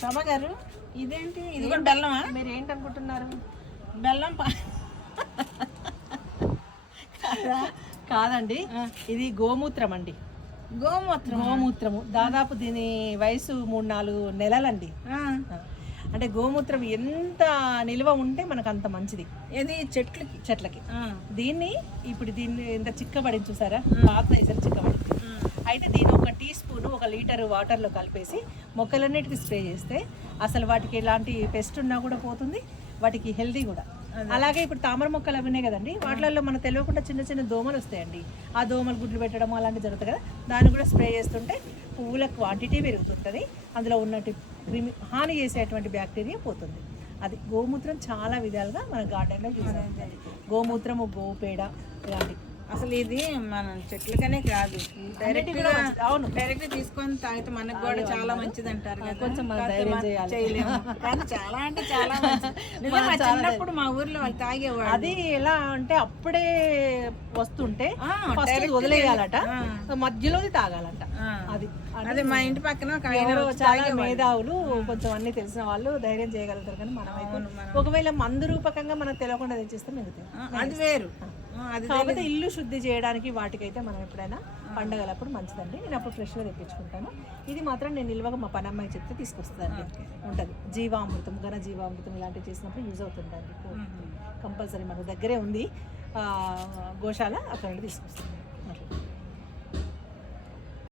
శోభ గారు ఇదేంటి? ఇది కూడా బెల్లమా? మీరు ఏంటనుకుంటున్నారు బెల్లం పా కాదండి. ఇది గోమూత్రం అండి. గోమూత్రం గోమూత్రము. దాదాపు దీని వయసు మూడు నాలుగు నెలలండి. అంటే గోమూత్రం ఎంత నిల్వ ఉంటే మనకు అంత మంచిది. ఇది చెట్లకి? చెట్లకి. దీన్ని ఇప్పుడు దీన్ని ఇంత చిక్కబడింది చూసారా? పాత వేసారు చిక్కబడింది. లీటర్ వాటర్లో కలిపేసి మొక్కలన్నిటికీ స్ప్రే చేస్తే అసలు వాటికి ఎలాంటి పెస్ట్ ఉన్నా కూడా పోతుంది వాటికి హెల్దీ కూడా. అలాగే ఇప్పుడు తామర మొక్కలు అవి ఉన్నాయి కదండి వాటిలలో మనకు తెలియకుండా చిన్న చిన్న దోమలు వస్తాయండి. ఆ దోమలు గుడ్లు పెట్టడం అలాంటివి జరుగుతుంది కదా దాన్ని కూడా స్ప్రే చేస్తుంటే పువ్వుల క్వాంటిటీ పెరుగుతుంటుంది అందులో ఉన్నట్టు క్రిమి హాని చేసేటువంటి బ్యాక్టీరియా పోతుంది. అది గోమూత్రం చాలా విధాలుగా మన గార్డెన్లో యూజ్ అవుతుంది. గోమూత్రము గోపేడ ఇలాంటి అసలు ఇది మన చెట్లకనే కాదు. డైరెక్ట్. అవును. డైరెక్ట్ తీసుకొని తాగితే మనకు కూడా చాలా మంచిది అంటారు కొంచెం. చేయలేము. కానీ చాలా అంటే చాలా చిన్నప్పుడు మా ఊర్లో వాళ్ళు తాగేవాళ్ళు. అది ఎలా అంటే అప్పుడే వస్తుంటే వదిలేయాలట. మధ్యలోది తాగాలంట. అది. అదే మా ఇంటి పక్కన చాలా. మేధావులు కొంచెం అన్ని తెలిసిన వాళ్ళు ధైర్యం చేయగలుగుతారు కానీ మనం. ఒకవేళ మందు రూపకంగా మనకు తెలియకుండా తెచ్చిస్తే మిగుతాయి. ఆ, అది వేరు. కాకపోతే ఇల్లు శుద్ధి చేయడానికి వాటికైతే మనం ఎప్పుడైనా పండగలప్పుడు మంచిదండి. నేను అప్పుడు ఫ్రెష్గా తెప్పించుకుంటాను. ఇది మాత్రం నేను నిల్వగా మా పని అమ్మాయి చెప్తే తీసుకొస్తుందండి. ఉంటుంది. జీవామృతం ఘన జీవామృతం ఇలాంటివి చేసినప్పుడు యూజ్ అవుతుందండి. కంపల్సరీ మన దగ్గరే ఉంది. గోశాల అక్కడ నుండి తీసుకొస్తుంది